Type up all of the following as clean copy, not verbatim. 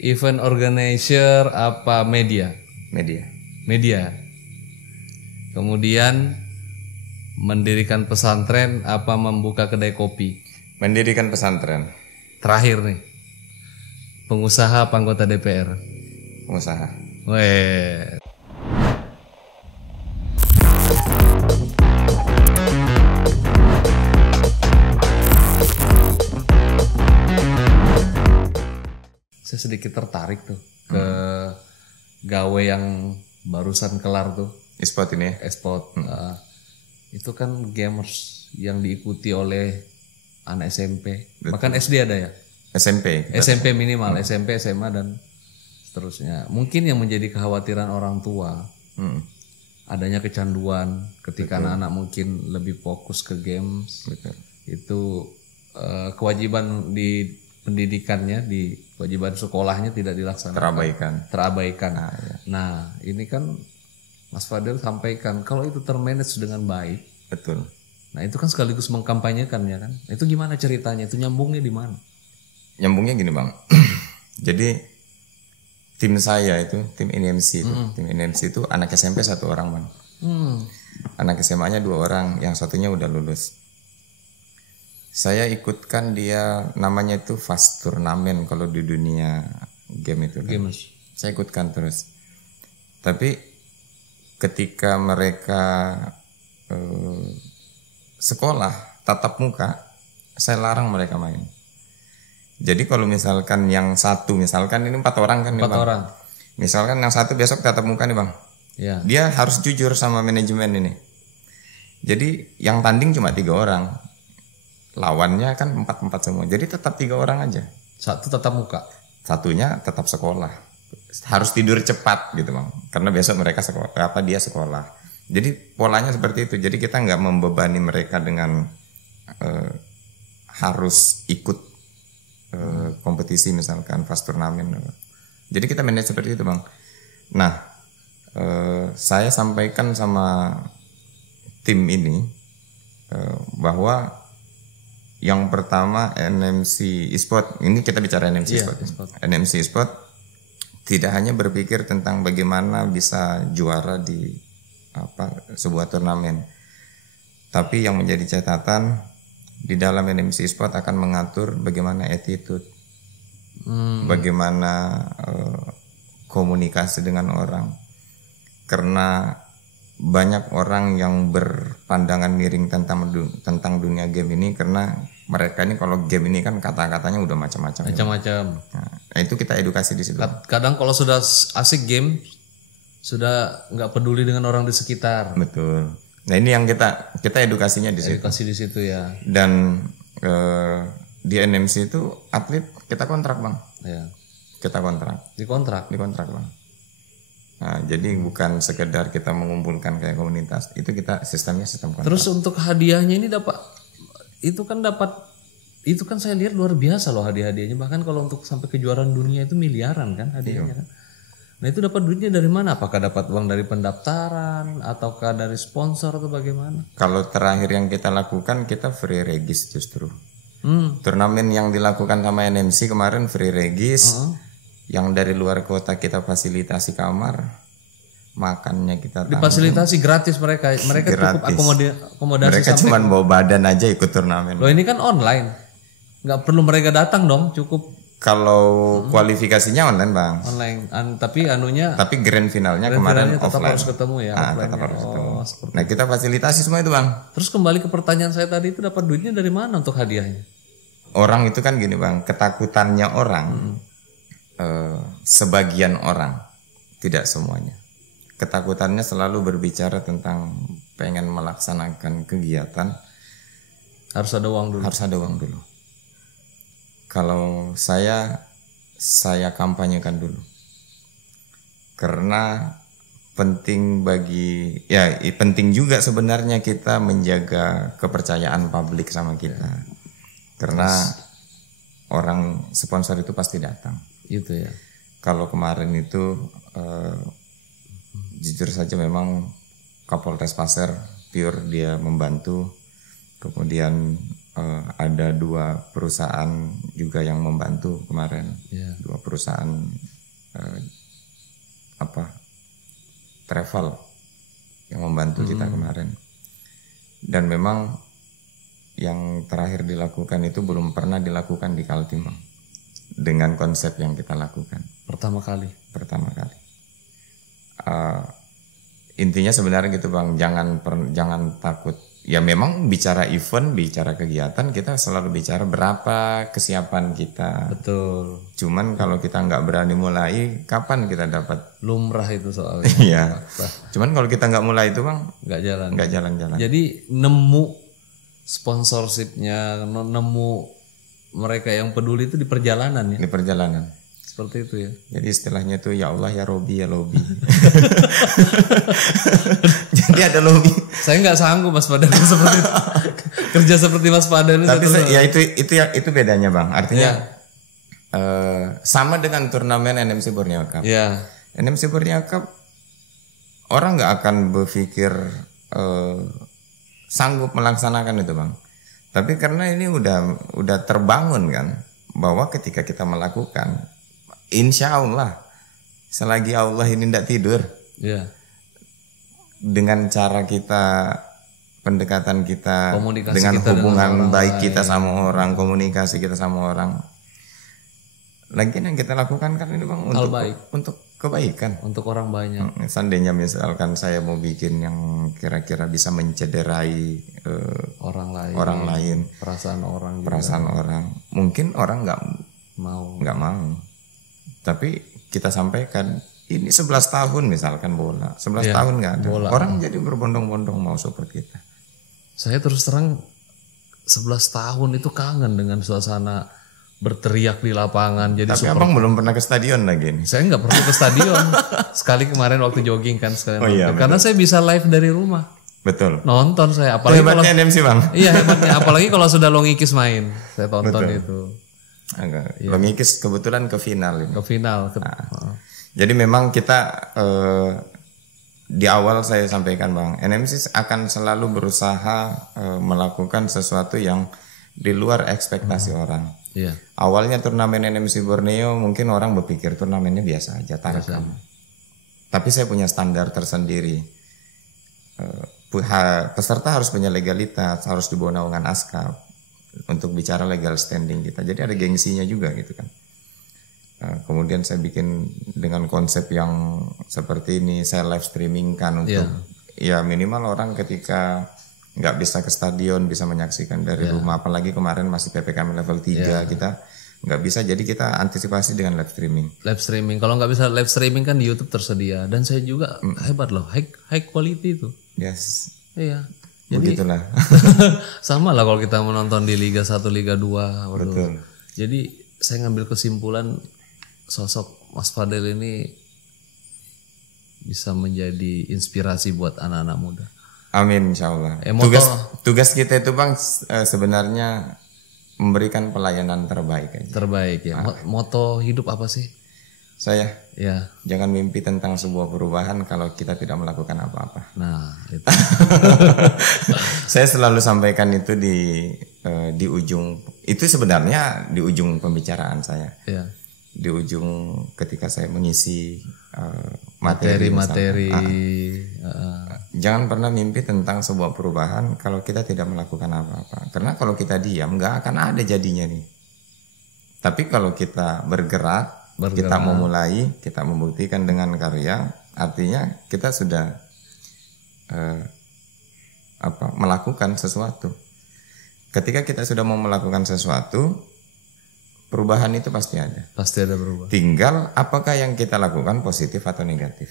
event organizer apa media? Media. Media. Kemudian mendirikan pesantren apa membuka kedai kopi? Mendirikan pesantren. Terakhir nih. Pengusaha apa anggota DPR? Pengusaha. Weh. Saya sedikit tertarik tuh ke gawe yang barusan kelar tuh. E-sport ini ya? E-sport. Itu kan gamers yang diikuti oleh anak SMP. Bahkan SD ada ya? SMP. SMP minimal, SMP, SMA dan seterusnya. Mungkin yang menjadi kekhawatiran orang tua adanya kecanduan ketika anak-anak mungkin lebih fokus ke games. Betul. Itu kewajiban di pendidikannya, di kewajiban sekolahnya tidak dilaksanakan. Terabaikan. Nah, ini kan Mas Fadel sampaikan kalau itu termanage dengan baik. Betul. Nah, itu kan sekaligus mengkampanyekan ya kan. Itu gimana ceritanya? Itu nyambungnya di mana? Nyambungnya gini Bang. Jadi tim saya itu, tim NMC itu, tim NMC itu anak SMP 1 orang Bang. Anak SMA-nya 2 orang, yang satunya udah lulus. Saya ikutkan dia, namanya itu Fast Turnamen kalau di dunia game itu. Games. Saya ikutkan terus. Tapi ketika mereka sekolah tatap muka, saya larang mereka main. Jadi kalau misalkan yang satu, misalkan ini 4 orang kan 4 orang. Misalkan yang satu besok tatap muka nih Bang. Ya. Dia harus jujur sama manajemen ini. Jadi yang tanding cuma 3 orang. Lawannya kan 4 semua. Jadi tetap 3 orang aja. Satu tatap muka. Satunya tetap sekolah. Harus tidur cepat gitu Bang. Karena besok mereka sekolah, dia sekolah. Jadi polanya seperti itu. Jadi kita nggak membebani mereka dengan harus ikut kompetisi misalkan fast turnamen. Jadi kita manage seperti itu Bang. Nah, saya sampaikan sama tim ini bahwa yang pertama NMC Esport, ini kita bicara NMC Esport. NMC Esport tidak hanya berpikir tentang bagaimana bisa juara di sebuah turnamen, tapi yang menjadi catatan di dalam NMC Sport akan mengatur bagaimana attitude, bagaimana komunikasi dengan orang. Karena banyak orang yang berpandangan miring tentang dunia game ini, karena mereka ini kalau game ini kan kata-katanya udah macam-macam. Nah, itu kita edukasi di situ. Kadang kalau sudah asik game, sudah nggak peduli dengan orang di sekitar. Betul. Nah ini yang kita edukasinya di situ. Edukasi di situ ya. Dan di NMC itu atlet kita kontrak Bang. Ya. Kita kontrak. Dikontrak Bang. Nah, jadi bukan sekedar kita mengumpulkan kayak komunitas, itu kita sistemnya sistem kontrak. Terus untuk hadiahnya ini itu kan saya lihat luar biasa loh hadiah-hadiahnya. Bahkan kalau untuk sampai kejuaraan dunia itu miliaran kan hadiahnya kan. Nah itu dapat duitnya dari mana? Apakah dapat uang dari pendaftaran ataukah dari sponsor atau bagaimana? Kalau terakhir yang kita lakukan kita free regis justru. Turnamen yang dilakukan sama NMC kemarin free regis. Yang dari luar kota kita fasilitasi kamar, makannya kita tanggung. Difasilitasi gratis mereka Gratis. Cukup akomodasi. Mereka cuma bawa badan aja ikut turnamen. Loh ini kan online, nggak perlu mereka datang dong, cukup. Kalau kualifikasinya online Bang. Online, tapi grand finalnya kemarin tetap offline. harus ketemu ya. Tetap harus ketemu. Nah kita fasilitasi semua itu Bang. Terus kembali ke pertanyaan saya tadi, itu dapat duitnya dari mana untuk hadiahnya? Orang itu kan gini Bang, ketakutannya orang, sebagian orang, tidak semuanya. Ketakutannya selalu berbicara tentang pengen melaksanakan kegiatan. Harus ada uang dulu. Kalau saya kampanyekan dulu. Karena penting juga sebenarnya kita menjaga kepercayaan publik sama kita. Karena orang sponsor itu pasti datang. Gitu ya. Kalau kemarin itu jujur saja memang Kapolres Pasir pure dia membantu. Kemudian ada 2 perusahaan juga yang membantu kemarin. Ya. 2 perusahaan travel yang membantu kita kemarin. Dan memang yang terakhir dilakukan itu belum pernah dilakukan di Kaltim, Bang. Dengan konsep yang kita lakukan. Pertama kali. Intinya sebenarnya gitu, Bang, jangan takut. Ya memang bicara event, bicara kegiatan, kita selalu bicara berapa kesiapan kita. Betul. Cuman kalau kita nggak berani mulai, kapan kita dapat? Lumrah itu soalnya. Iya. Cuman kalau kita nggak mulai itu, Bang, nggak jalan. Jadi nemu sponsorshipnya, nemu mereka yang peduli itu di perjalanan ya. di perjalanan. Seperti itu ya. Jadi istilahnya tuh ya Allah ya Robi ya Lobi. Jadi ada lobby. Saya nggak sanggup Mas Padel seperti itu. Kerja seperti Mas Padel. Tapi itu bedanya, Bang. Artinya sama dengan turnamen NMC Borneo Cup. Ya. NMC Borneo Cup orang nggak akan berpikir sanggup melaksanakan itu, Bang. Tapi karena ini udah terbangun kan, bahwa ketika kita melakukan, insya Allah selagi Allah ini tidak tidur, ya, dengan cara kita, pendekatan kita, komunikasi dengan kita hubungan dengan baik kita sama orang, komunikasi kita sama orang. Lagian yang kita lakukan kan ini, Bang, untuk kebaikan, untuk orang banyak. Seandainya misalkan saya mau bikin yang kira-kira bisa mencederai orang lain, perasaan orang, mungkin orang nggak mau. Tapi kita sampaikan ini 11 tahun misalkan bola, 11 tahun nggak ada. Orang jadi berbondong-bondong mau support kita. Saya terus terang 11 tahun itu kangen dengan suasana berteriak di lapangan. Jadi tapi Abang belum pernah ke stadion lagi nih. Saya nggak pernah ke stadion. Sekali kemarin waktu jogging kan iya, karena saya bisa live dari rumah. Betul. Nonton saya, apalagi hebatnya NMC, Bang. Iya, hebatnya apalagi kalau sudah Longikis main. Saya tonton itu. Longikis kebetulan ke final ini. Ke final. Jadi memang kita di awal saya sampaikan, Bang, NMC akan selalu berusaha melakukan sesuatu yang di luar ekspektasi orang. Iya. Awalnya turnamen NMC Borneo mungkin orang berpikir turnamennya biasa aja, tarkam. Tapi saya punya standar tersendiri. Peserta harus punya legalitas, harus di bawah naungan ASKAP untuk bicara legal standing kita. Jadi ada gengsinya juga gitu kan. Kemudian saya bikin dengan konsep yang seperti ini, saya live streaming kan untuk ya minimal orang ketika nggak bisa ke stadion bisa menyaksikan dari rumah, apalagi kemarin masih PPKM level 3 kita nggak bisa, jadi kita antisipasi dengan live streaming. Kalau nggak bisa live streaming kan di YouTube tersedia, dan saya juga hebat loh, high quality itu. Yes. Iya. Begitulah. Sama lah kalau kita menonton di Liga 1, Liga 2. Betul. Jadi saya ngambil kesimpulan sosok Mas Fadel ini bisa menjadi inspirasi buat anak-anak muda. Amin, insya Allah. Tugas kita itu, Bang, sebenarnya memberikan pelayanan terbaik aja. Terbaik ya. Moto hidup apa sih? Saya? Ya. Jangan mimpi tentang sebuah perubahan kalau kita tidak melakukan apa-apa. Nah, itu. Saya selalu sampaikan itu di ujung. Itu sebenarnya di ujung pembicaraan saya. Ya. Di ujung ketika saya mengisi materi. Jangan pernah mimpi tentang sebuah perubahan kalau kita tidak melakukan apa-apa. Karena kalau kita diam nggak akan ada jadinya nih. Tapi kalau kita bergerak, kita memulai, kita membuktikan dengan karya, artinya kita sudah melakukan sesuatu. Ketika kita sudah mau melakukan sesuatu, perubahan itu pasti ada. Pasti ada perubahan. Tinggal apakah yang kita lakukan positif atau negatif.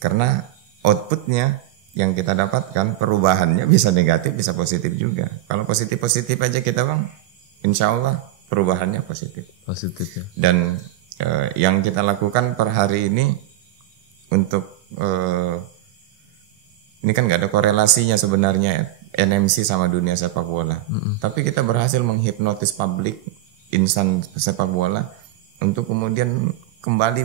Karena outputnya yang kita dapatkan, perubahannya bisa negatif, bisa positif juga. Kalau positif-positif aja kita, Bang, insya Allah perubahannya positif. Positif ya. Dan yang kita lakukan per hari ini untuk ini kan nggak ada korelasinya sebenarnya NMC sama dunia sepak bola. Tapi kita berhasil menghipnotis publik, insan sepak bola, untuk kemudian kembali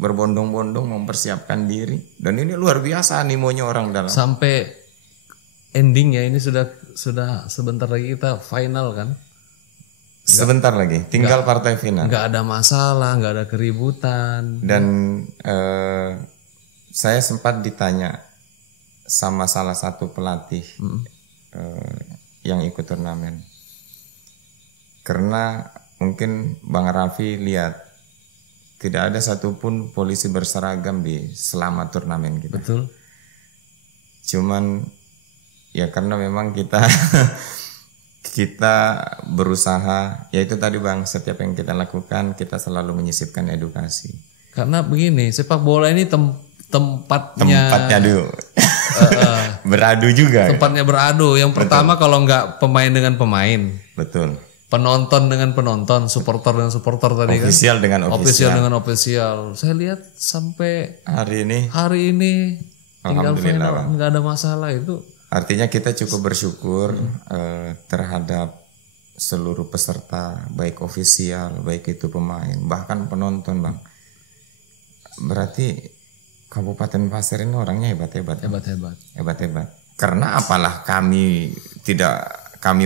berbondong-bondong mempersiapkan diri, dan ini luar biasa animonya orang dalam. Sampai endingnya ini sudah sebentar lagi kita final kan. Sebentar lagi, tinggal partai final. Nggak ada masalah, nggak ada keributan. Dan saya sempat ditanya sama salah satu pelatih yang ikut turnamen. Karena mungkin Bang Raffi lihat tidak ada satupun polisi berseragam di selama turnamen kita. Betul. Cuman ya karena memang kita kita berusaha, yaitu tadi Bang, setiap yang kita lakukan kita selalu menyisipkan edukasi. Karena begini, sepak bola ini tempatnya dulu beradu juga. Tempatnya beradu. Yang pertama kalau nggak pemain dengan pemain. Betul. Penonton dengan penonton, supporter dengan supporter tadi official kan. Dengan official dengan official. Saya lihat sampai hari ini tinggal final nggak ada masalah itu. Artinya kita cukup bersyukur terhadap seluruh peserta, baik official, baik itu pemain, bahkan penonton, Bang. Berarti Kabupaten Pasir ini orangnya hebat-hebat. Karena apalah kami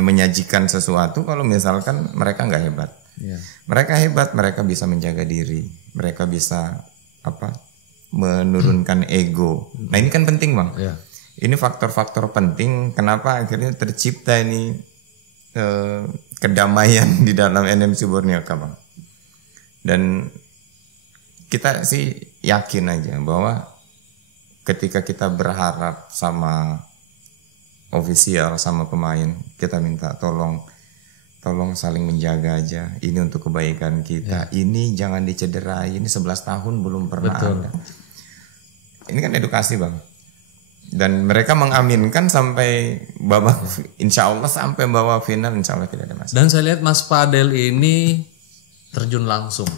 menyajikan sesuatu kalau misalkan mereka nggak hebat. Yeah. Mereka hebat, mereka bisa menjaga diri, mereka bisa menurunkan ego. Nah ini kan penting, Bang. Yeah. Ini faktor-faktor penting kenapa akhirnya tercipta ini kedamaian di dalam NMC Borneo, Bang. Dan kita sih yakin aja bahwa ketika kita berharap sama official, sama pemain, kita minta tolong saling menjaga aja. Ini untuk kebaikan kita. Ini jangan dicederai. Ini 11 tahun belum pernah ada. Ini kan edukasi, Bang. Dan mereka mengaminkan sampai babak, insya Allah sampai babak final, insya Allah tidak ada masalah. Dan saya lihat Mas Fadel ini terjun langsung,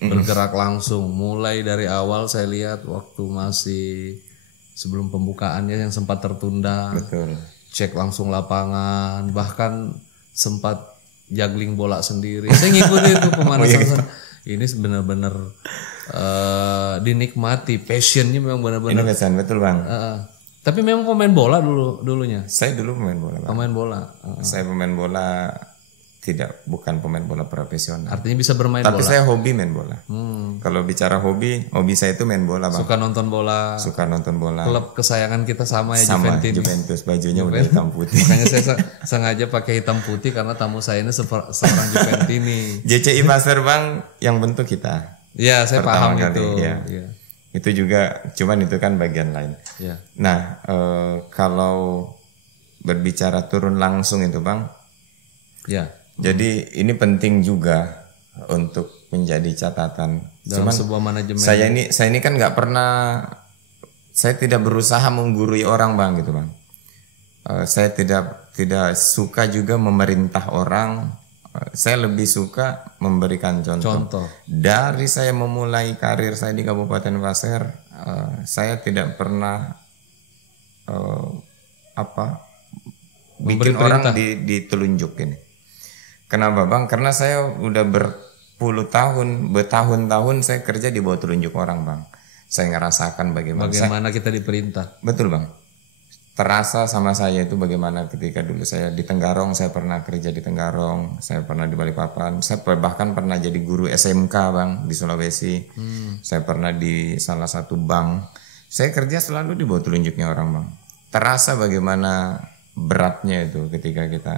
bergerak langsung. Mulai dari awal saya lihat waktu masih sebelum pembukaannya yang sempat tertunda. Betul. Cek langsung lapangan, bahkan sempat juggling bola sendiri. Saya ngikutin itu pemanasan. Ini benar-benar dinikmati, passionnya memang benar-benar. Ini pesan, betul Bang. Tapi memang pemain bola dulunya. Saya dulu pemain bola, Bang. Pemain bola. Saya pemain bola, bukan pemain bola profesional. Artinya bisa bermain bola. Tapi saya hobi main bola. Kalau bicara hobi saya itu main bola, Bang. Suka nonton bola. Klub kesayangan kita sama ya, Juventus. Bajunya udah hitam putih. Makanya saya sengaja pakai hitam putih karena tamu saya ini seorang Juventini. JCI Pasir, Bang, yang bentuk kita. Iya, saya paham kali, itu. Ya. Ya. Itu juga, cuman itu kan bagian lain. Ya. Nah, kalau berbicara turun langsung itu, Bang. Ya. Jadi ini penting juga untuk menjadi catatan. Dalam sebuah manajemen. Saya ini kan nggak pernah, saya tidak berusaha menggurui orang, Bang, gitu, Bang. Saya tidak suka juga memerintah orang. Saya lebih suka memberikan contoh. Dari saya memulai karir saya di Kabupaten Pasir, saya tidak pernah bikin orang ditelunjuk ini. Kenapa, Bang? Karena saya udah bertahun-tahun saya kerja di bawah telunjuk orang, Bang. Saya ngerasakan bagaimana kita diperintah. Betul, Bang. Terasa sama saya itu bagaimana ketika dulu saya di Tenggarong, saya pernah kerja di Tenggarong, saya pernah di Balikpapan, saya bahkan pernah jadi guru SMK, Bang, di Sulawesi. Saya pernah di salah satu bank. Saya kerja selalu di bawah telunjuknya orang, Bang. Terasa bagaimana beratnya itu ketika kita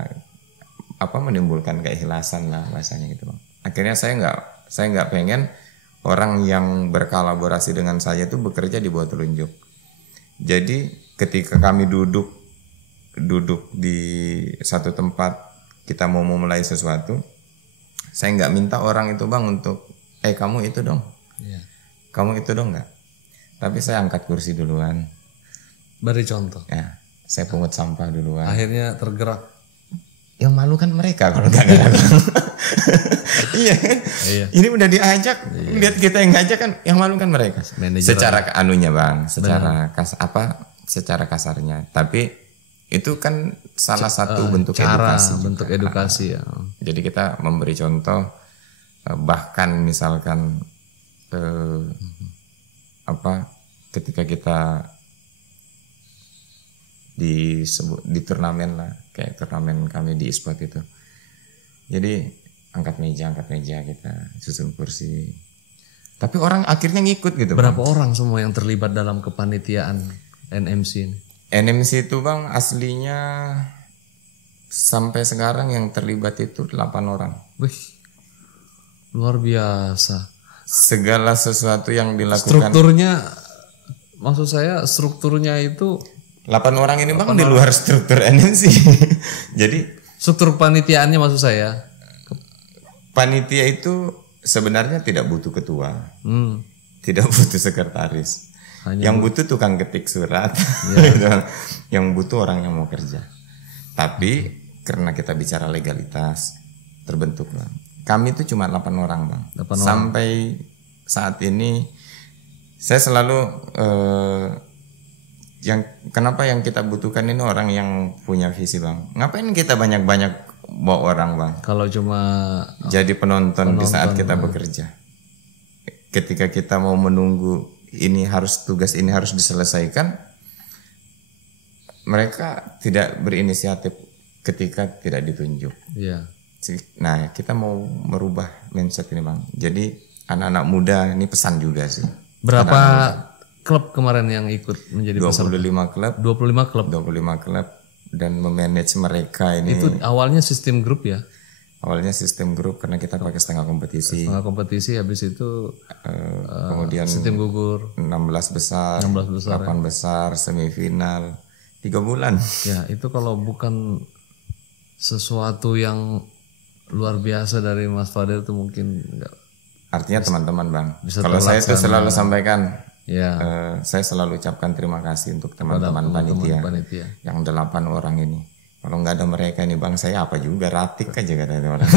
menimbulkan keikhlasan lah bahasanya gitu, Bang. Akhirnya saya nggak pengen orang yang berkolaborasi dengan saya itu bekerja di bawah telunjuk. Jadi ketika kami duduk di satu tempat, kita mau memulai sesuatu, saya nggak minta orang itu, Bang, untuk kamu itu dong, kamu itu dong, nggak. Tapi saya angkat kursi duluan, beri contoh. Ya, saya pungut sampah duluan. Akhirnya tergerak. Yang malu kan mereka kalau nggak ada. Iya. Ini udah diajak, lihat kita yang ngajak kan, yang malu kan mereka. Secara anunya, Bang, secara kasarnya. Tapi itu kan salah satu bentuk edukasi. Bentuk edukasi ya. Jadi kita memberi contoh, bahkan misalkan ketika kita di turnamen lah, kayak turnamen kami di e-sport itu. Jadi angkat meja kita susun kursi. Tapi orang akhirnya ngikut gitu. Berapa orang semua yang terlibat dalam kepanitiaan NMC ini? NMC itu Bang aslinya sampai sekarang yang terlibat itu 8 orang. Wih, luar biasa. Segala sesuatu yang dilakukan. Strukturnya, maksud saya strukturnya itu 8 orang ini Bang di luar struktur NMC. Jadi struktur panitiaannya maksud saya. panitia itu sebenarnya tidak butuh ketua, Hmm. tidak butuh sekretaris. Yang butuh tukang ketik surat, gitu. Yang butuh orang yang mau kerja. Tapi karena kita bicara legalitas, terbentuk Bang. Kami itu cuma 8 orang Bang. 8 orang. Sampai saat ini saya selalu kenapa yang kita butuhkan ini orang yang punya visi Bang. Ngapain kita banyak-banyak bawa orang Bang? Kalau cuma jadi penonton di saat kita bekerja. Ketika kita mau menunggu tugas ini harus diselesaikan, mereka tidak berinisiatif ketika tidak ditunjuk. Iya. Nah, kita mau merubah mindset ini Bang. Jadi anak-anak muda ini pesan juga sih. Berapa klub kemarin yang ikut menjadi 25 klub. 25 klub. 25 klub dan memanage mereka ini. Itu awalnya sistem grup ya? Awalnya sistem grup karena kita pakai setengah kompetisi. Setengah kompetisi, habis itu kemudian sistem gugur. 16 besar, 8 besar, semifinal, 3 bulan. Ya, itu kalau bukan sesuatu yang luar biasa dari Mas Fadel itu mungkin enggak. Artinya teman-teman Bang, kalau saya itu selalu sampaikan, ya. Saya selalu ucapkan terima kasih untuk teman-teman panitia yang 8 orang ini. Kalau nggak ada mereka ini Bang, saya apa juga, ratik aja katanya orang.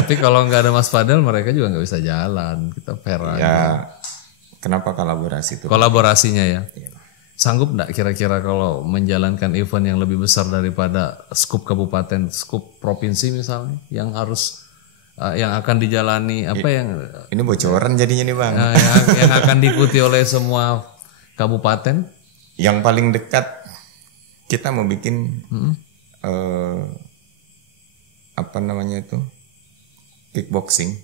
Tapi kalau nggak ada Mas Fadel, mereka juga nggak bisa jalan. Kita fair aja. Ya, kenapa kolaborasi itu? Kolaborinya ya. Iya. Sanggup nggak kira-kira kalau menjalankan event yang lebih besar daripada skup kabupaten, skup provinsi misalnya, yang harus yang akan dijalani apa yang ini bocoran jadinya nih Bang. Yang akan diikuti oleh semua kabupaten? Yang paling dekat kita mau bikin apa namanya itu, kickboxing.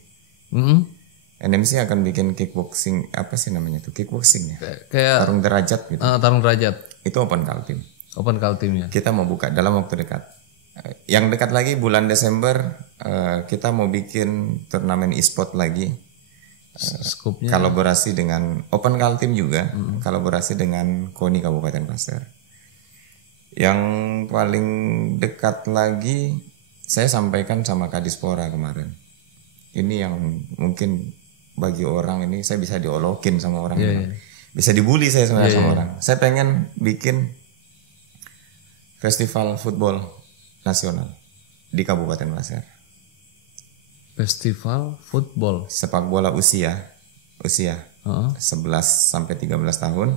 NMC akan bikin kickboxing, apa sih namanya itu, kickboxing ya, kayak tarung derajat gitu. Tarung derajat. Itu open call team. Open call team ya. Kita mau buka dalam waktu dekat. Yang dekat lagi bulan Desember kita mau bikin turnamen e-sport lagi. Skupnya kolaborasi dengan open call team juga, kolaborasi dengan KONI Kabupaten Pasir. Yang paling dekat lagi saya sampaikan sama Kadispora kemarin. Ini yang mungkin bagi orang ini saya bisa diolokin sama orang, bisa dibully saya sama orang. Saya pengen bikin festival football nasional di Kabupaten Pasir. Festival football sepak bola usia 11 sampai 13 tahun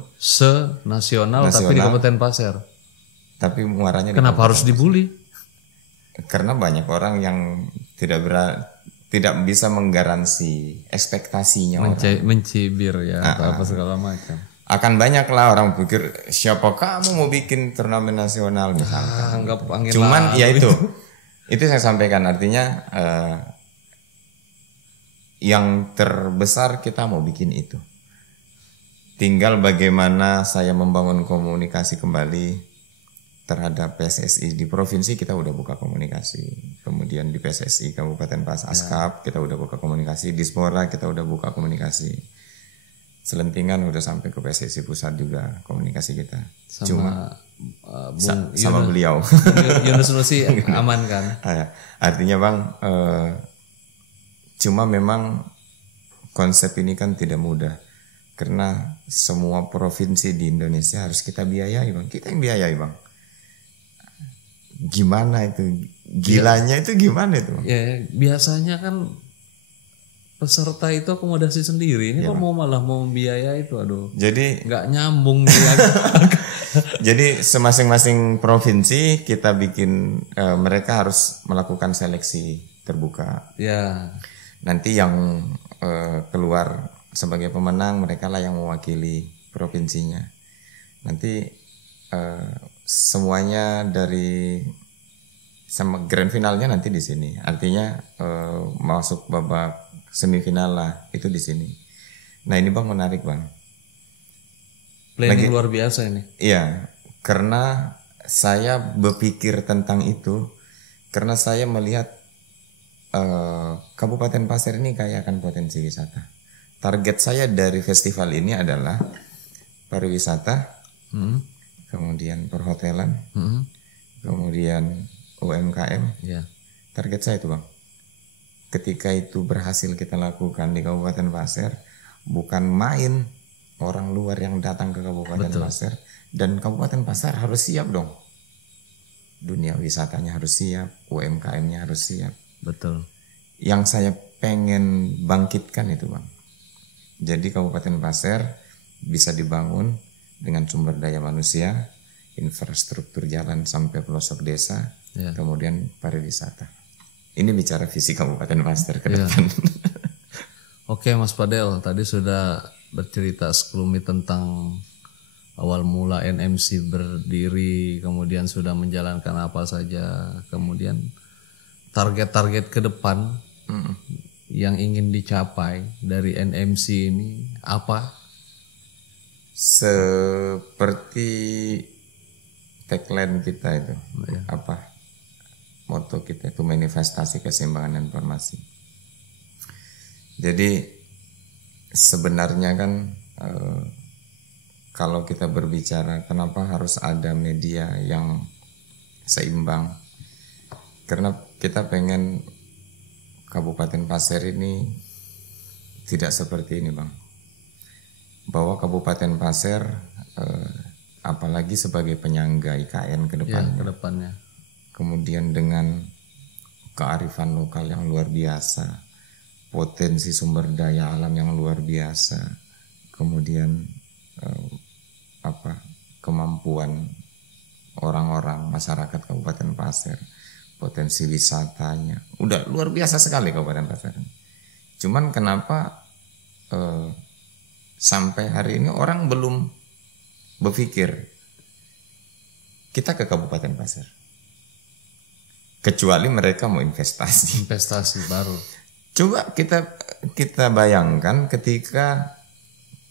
nasional tapi di Kabupaten Pasir. Tapi muaranya kenapa harus dibully? Karena banyak orang yang tidak bisa menggaransi ekspektasinya, mencibir ya, apa segala macam. Akan banyak lah orang pikir siapa kamu mau bikin turnamen nasional misalkan. Cuman ya itu saya sampaikan, artinya yang terbesar kita mau bikin itu. Tinggal bagaimana saya membangun komunikasi kembali terhadap PSSI di provinsi. Kita udah buka komunikasi, kemudian di PSSI Kabupaten Askap kita udah buka komunikasi, di Spora kita udah buka komunikasi, selentingan udah sampai ke PSSI pusat juga komunikasi kita. Sama beliau Yunus Nusi aman kan. Artinya Bang, cuma memang konsep ini kan tidak mudah karena semua provinsi di Indonesia harus kita biayai Bang. Kita yang biayai Bang. Gimana itu? Gilanya itu gimana itu? Ya, biasanya kan peserta itu akomodasi sendiri. Ini kok malah mau biaya itu, aduh. Jadi nggak nyambung dia. Jadi semasing-masing provinsi kita bikin, mereka harus melakukan seleksi terbuka. Ya. Nanti yang keluar sebagai pemenang mereka lah yang mewakili provinsinya. Nanti semuanya dari sama grand finalnya nanti di sini. Artinya masuk babak semifinal lah itu di sini. Nah ini Bang menarik Bang. Planning luar biasa ini. Iya, karena saya berpikir tentang itu karena saya melihat Kabupaten Pasir ini kaya akan potensi wisata. Target saya dari festival ini adalah pariwisata, kemudian perhotelan, kemudian UMKM. Ya. Target saya itu Bang. Ketika itu berhasil kita lakukan di Kabupaten Pasir, bukan main orang luar yang datang ke Kabupaten Pasir, dan Kabupaten Pasir harus siap dong. Dunia wisatanya harus siap, UMKM-nya harus siap. Betul. Yang saya pengen bangkitkan itu Bang. Jadi Kabupaten Pasir bisa dibangun dengan sumber daya manusia, infrastruktur jalan sampai pelosok desa, kemudian pariwisata. Ini bicara visi Kabupaten Pasir ke depan. Oke Mas Fadel, tadi sudah bercerita sekelumit tentang awal mula NMC berdiri, kemudian sudah menjalankan apa saja, kemudian target-target ke depan yang ingin dicapai dari NMC ini apa? Seperti tagline kita itu, apa? Moto kita itu manifestasi keseimbangan informasi. Jadi sebenarnya kan kalau kita berbicara kenapa harus ada media yang seimbang? Karena kita pengen Kabupaten Pasir ini tidak seperti ini Bang. Bahwa Kabupaten Pasir apalagi sebagai penyangga IKN ke depannya. Kemudian dengan kearifan lokal yang luar biasa, potensi sumber daya alam yang luar biasa, kemudian kemampuan orang-orang masyarakat Kabupaten Pasir, potensi wisatanya, udah luar biasa sekali Kabupaten Pasir. Cuman kenapa sampai hari ini orang belum berpikir kita ke Kabupaten Pasir, kecuali mereka mau investasi baru. Coba kita bayangkan ketika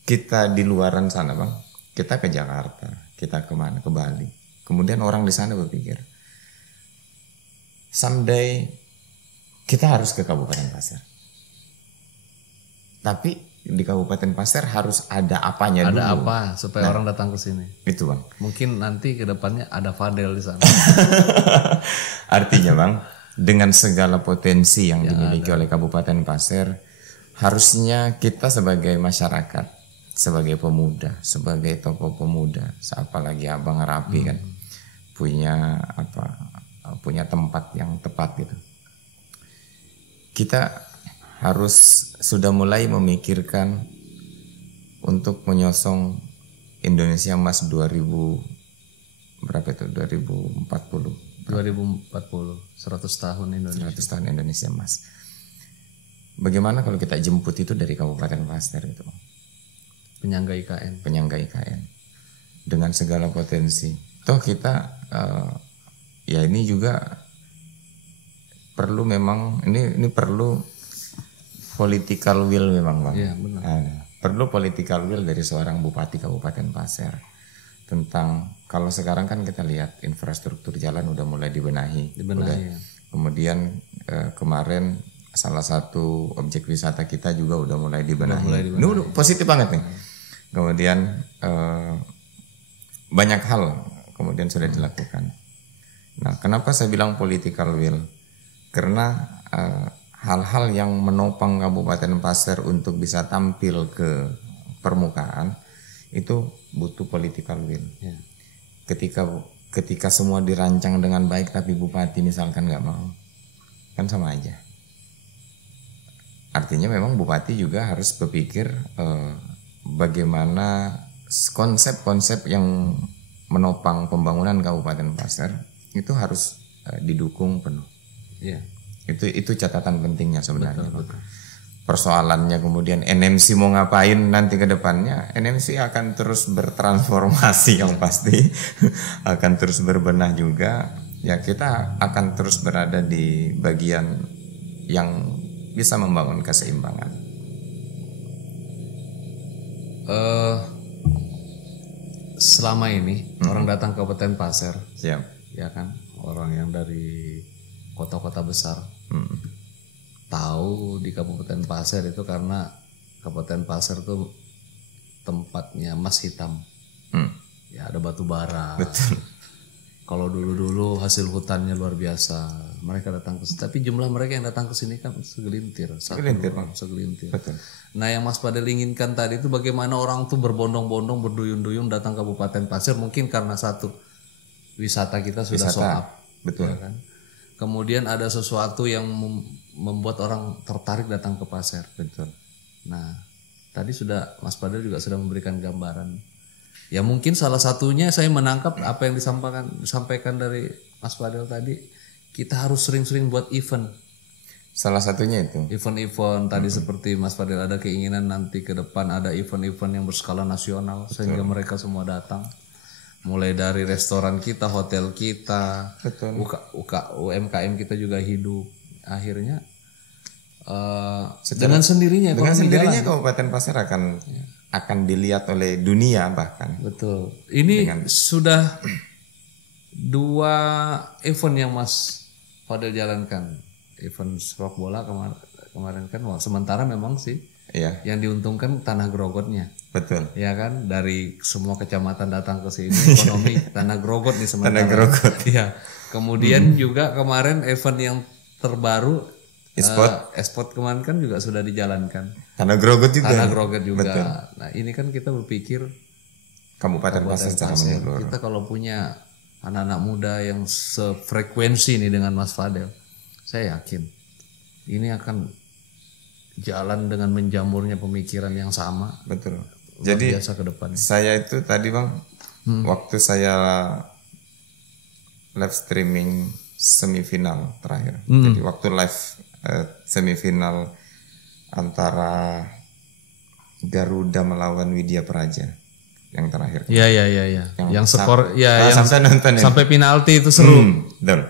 kita di luaran sana Bang, kita ke Jakarta, kita kemana, ke Bali, kemudian orang di sana berpikir someday kita harus ke Kabupaten Pasir. Tapi di Kabupaten Pasir harus ada apanya dulu. Ada apa supaya orang datang ke sini? Itu Bang. Mungkin nanti ke depannya ada Fadel di sana. Artinya Bang, dengan segala potensi yang dimiliki oleh Kabupaten Pasir, harusnya kita sebagai masyarakat, sebagai pemuda, sebagai tokoh pemuda, apalagi Abang Rapi kan, punya tempat yang tepat gitu. Kita harus sudah mulai memikirkan untuk menyosong Indonesia Emas 2040. 100 tahun Indonesia. 100 tahun Indonesia Emas. Bagaimana kalau kita jemput itu dari Kabupaten Pasir itu? Penyangga IKN. Dengan segala potensi. Toh kita ya ini juga perlu memang ini perlu political will memang Bang. Iya, benar. Perlu political will dari seorang bupati Kabupaten Pasir tentang kalau sekarang kan kita lihat infrastruktur jalan udah mulai dibenahi. Ya. Kemudian kemarin salah satu objek wisata kita juga udah mulai dibenahi. Ini udah positif banget nih. Kemudian banyak hal kemudian sudah dilakukan. Nah, kenapa saya bilang political will? Karena hal-hal yang menopang Kabupaten Pasir untuk bisa tampil ke permukaan itu butuh political will. Ya. Ketika semua dirancang dengan baik tapi bupati misalkan nggak mau, kan sama aja. Artinya memang bupati juga harus berpikir bagaimana konsep-konsep yang menopang pembangunan Kabupaten Pasir itu harus didukung penuh. Ya. Itu catatan pentingnya sebenarnya. Betul. persoalannya kemudian NMC mau ngapain nanti ke depannya, NMC akan terus bertransformasi yang pasti, akan terus berbenah juga. Ya kita akan terus berada di bagian yang bisa membangun keseimbangan. Selama ini orang datang ke Kabupaten Pasir, Siap. ya kan, orang yang dari kota-kota besar tahu di Kabupaten Pasir itu karena Kabupaten Pasir itu tempatnya emas hitam, ya ada batu bara. Betul. Kalau dulu-dulu hasil hutannya luar biasa, mereka datang ke sini. Tapi jumlah mereka yang datang ke sini kan segelintir, segelintir. Betul. Nah, yang Mas Fadel inginkan tadi itu bagaimana orang tuh berbondong-bondong, berduyun-duyun datang ke Kabupaten Pasir, mungkin karena satu wisata kita sudah sold out, betul. ya kan? Kemudian ada sesuatu yang membuat orang tertarik datang ke Pasir. Betul. Nah, tadi sudah Mas Fadel juga sudah memberikan gambaran. Ya mungkin salah satunya saya menangkap apa yang disampaikan dari Mas Fadel tadi, kita harus sering-sering buat event. Salah satunya itu. Event-event tadi seperti Mas Fadel ada keinginan nanti ke depan ada event-event yang berskala nasional. Betul. Sehingga mereka semua datang. Mulai dari restoran kita, hotel kita, betul. UMKM kita juga hidup. Akhirnya dengan sendirinya Kabupaten Pasir akan dilihat oleh dunia bahkan. Betul. Ini sudah 2 event yang Mas Fadel jalankan. Event sepak bola kemarin kan, sementara memang sih iya. yang diuntungkan Tanah Grogotnya. Betul. Ya kan, dari semua kecamatan datang ke sini, ekonomi Tanah Grogot nih sementara. Tanah Grogot. Iya. Kemudian juga kemarin event yang terbaru e-sport kemarin kan juga sudah dijalankan. Tanah Grogot juga. Betul. Nah, ini kan kita berpikir Kabupaten Pasir secara menyeluruh. Kita kalau punya anak-anak muda yang sefrekuensi nih dengan Mas Fadel, saya yakin ini akan jalan dengan menjamurnya pemikiran yang sama. Betul. Jadi biasa ke depan. Saya itu tadi Bang, waktu saya live streaming semifinal terakhir. Jadi waktu live semifinal antara Garuda melawan Widya Praja yang terakhir. Iya. Yang skor yang sampai nonton sampai penalti itu seru. Betul.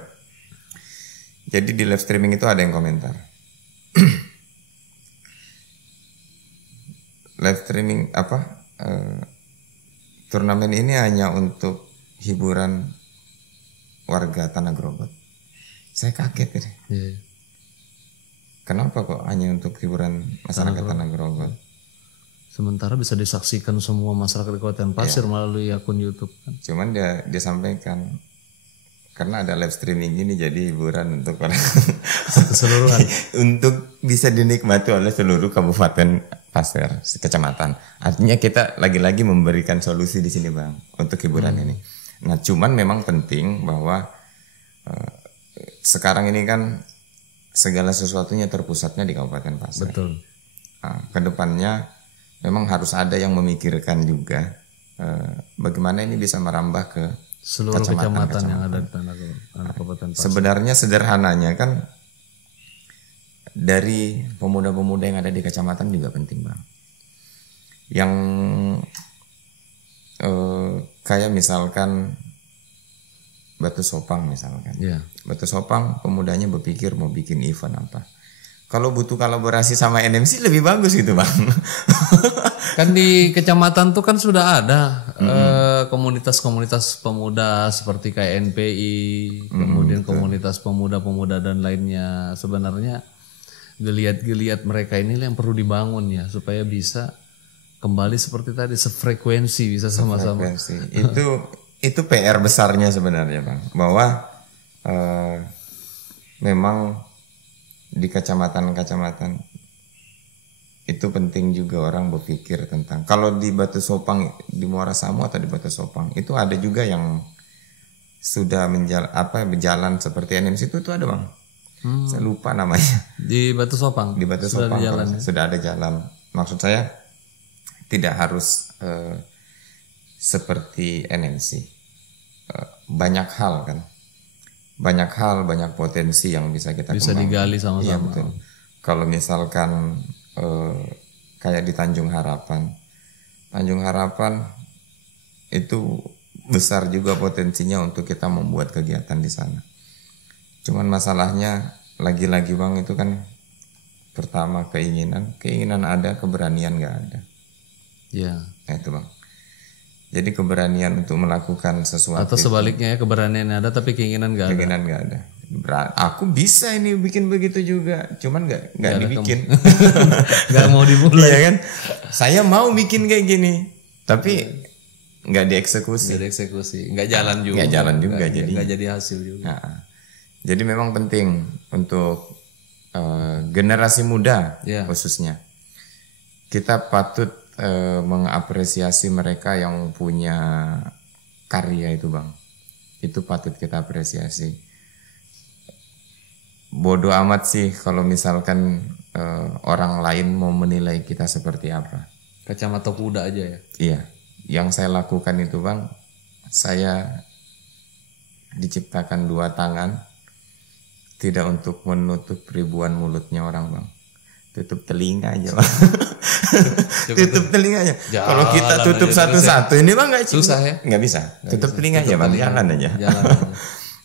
Jadi di live streaming itu ada yang komentar. Live streaming turnamen ini hanya untuk hiburan warga Tanah Grogot. Saya kaget gitu. Yeah. Kenapa kok hanya untuk hiburan masyarakat Tanah Grogot? Sementara bisa disaksikan semua masyarakat di Kabupaten Pasir melalui akun YouTube kan. Cuman dia sampaikan karena ada live streaming ini jadi hiburan untuk orang keseluruhan. Untuk bisa dinikmati oleh seluruh Kabupaten Pasir, kecamatan. Artinya kita lagi-lagi memberikan solusi di sini Bang untuk hiburan ini. Nah, cuman memang penting bahwa sekarang ini kan segala sesuatunya terpusatnya di Kabupaten Pasir. Betul. Nah, kedepannya memang harus ada yang memikirkan juga bagaimana ini bisa merambah ke seluruh kecamatan yang ada di Tanah Kabupaten Pasir. Sebenarnya sederhananya kan dari pemuda-pemuda yang ada di kecamatan juga penting Bang. Yang kayak misalkan Batu Sopang misalkan. Yeah. Batu Sopang pemudanya berpikir mau bikin event apa. Kalau butuh kolaborasi sama NMC lebih bagus gitu Bang. Kan di kecamatan tuh kan sudah ada komunitas-komunitas pemuda seperti KNPI, kemudian komunitas pemuda-pemuda dan lainnya. Sebenarnya geliat-geliat mereka ini yang perlu dibangun ya supaya bisa kembali seperti tadi sefrekuensi, bisa sama-sama. Itu PR besarnya sebenarnya Bang, bahwa memang di kecamatan-kecamatan itu penting juga orang berpikir tentang, kalau di Batu Sopang, di Muara Samu atau di Batu Sopang itu ada juga yang sudah berjalan seperti NMC itu ada Bang. Saya lupa namanya. Di Batu Sopang. Di Batu Sopang sudah ada jalan. Maksud saya tidak harus seperti NMC. Banyak hal kan, banyak potensi yang bisa kita bisa kembangkan. digali sama-sama. Iya betul. Kalau misalkan kayak di Tanjung Harapan. Tanjung Harapan itu besar juga potensinya untuk kita membuat kegiatan di sana. Cuman masalahnya lagi-lagi Bang itu kan pertama keinginan ada, keberanian nggak ada. Iya. Nah itu Bang. Jadi keberanian untuk melakukan sesuatu. Atau sebaliknya ya, keberanian ada tapi keinginan nggak ada. Keinginan nggak ada. Aku bisa ini bikin begitu juga, cuman nggak dibikin. Nggak mau dimulai. Iya kan? Saya mau bikin kayak gini, tapi nggak dieksekusi. Nggak jalan juga. Nggak jadi hasil juga. Nah, jadi memang penting untuk generasi muda khususnya. Kita patut mengapresiasi mereka yang punya karya itu Bang. Itu patut kita apresiasi. Bodoh amat sih kalau misalkan orang lain mau menilai kita seperti apa. Kacamata kuda aja ya. Iya. Yang saya lakukan itu Bang, saya diciptakan 2 tangan tidak untuk menutup ribuan mulutnya orang Bang. Tutup telinga aja Bang. Tutup telinganya. Kalau kita tutup satu-satu ini Bang nggak susah ya? Nggak bisa. Tutup telinga aja Bang, jalan aja.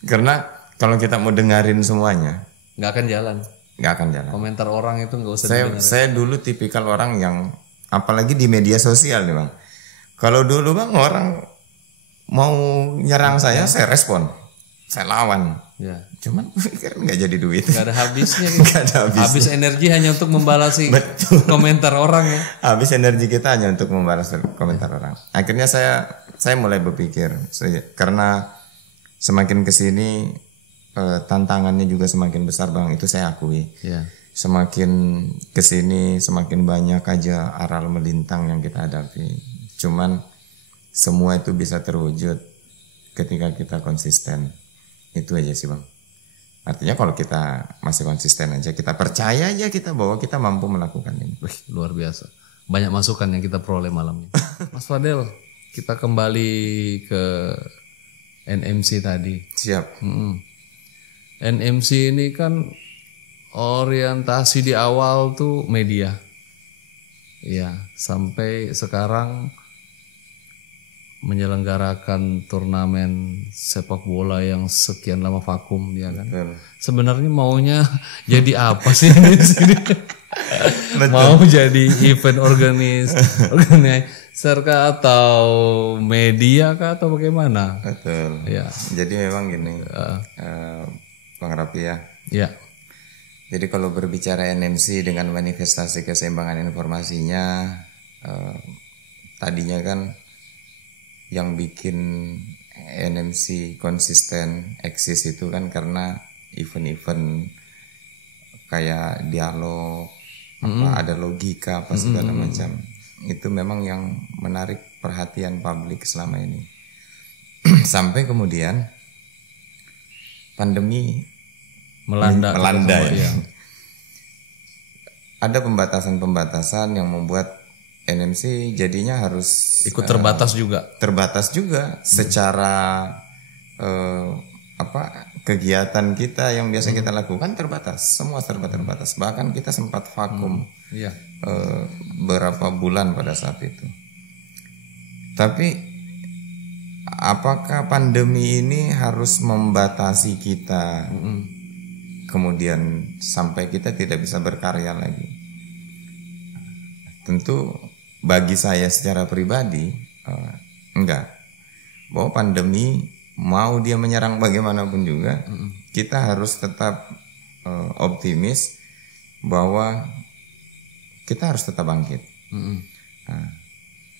Karena kalau kita mau dengerin semuanya, nggak akan jalan. Komentar orang itu nggak usah didengar. Saya dulu tipikal orang yang apalagi di media sosial nih Bang. Kalau dulu Bang orang mau nyerang saya respon, saya lawan. Ya. Cuman kan nggak jadi duit. Nggak ada habisnya. Nggak ada habisnya. Habis energi hanya untuk membalas komentar orang ya. Habis energi kita hanya untuk membalas komentar orang. Akhirnya saya mulai berpikir, karena semakin kesini tantangannya juga semakin besar Bang, itu saya akui. Ya. Semakin kesini semakin banyak aja aral melintang yang kita hadapi. Cuman semua itu bisa terwujud ketika kita konsisten. Itu aja sih Bang. Artinya kalau kita masih konsisten aja, kita percaya aja kita bahwa kita mampu melakukan ini. Wih, luar biasa. Banyak masukan yang kita peroleh malam ini. Mas Fadel, kita kembali ke NMC tadi. Siap. NMC ini kan orientasi di awal tuh media. Ya, sampai sekarang menyelenggarakan turnamen sepak bola yang sekian lama vakum ya kan. Betul. Sebenarnya maunya jadi apa sih ini? Mau jadi event organizer kah atau media kah atau bagaimana? Betul. Ya. Jadi memang gini, Bang Rapi ya. Ya. Jadi kalau berbicara NMC dengan manifestasi keseimbangan informasinya, tadinya kan yang bikin NMC konsisten eksis itu kan karena event-event kayak dialog, ada logika apa segala macam. Itu memang yang menarik perhatian publik selama ini. Sampai kemudian pandemi melanda ya. Ada pembatasan-pembatasan yang membuat NMC jadinya harus ikut terbatas juga. Terbatas juga secara kegiatan kita yang biasa kita lakukan terbatas, semua serba terbatas. Bahkan kita sempat vakum beberapa bulan pada saat itu. Tapi apakah pandemi ini harus membatasi kita? Kemudian sampai kita tidak bisa berkarya lagi? Tentu bagi saya secara pribadi enggak. Bahwa pandemi mau dia menyerang bagaimanapun juga, kita harus tetap optimis bahwa kita harus tetap bangkit.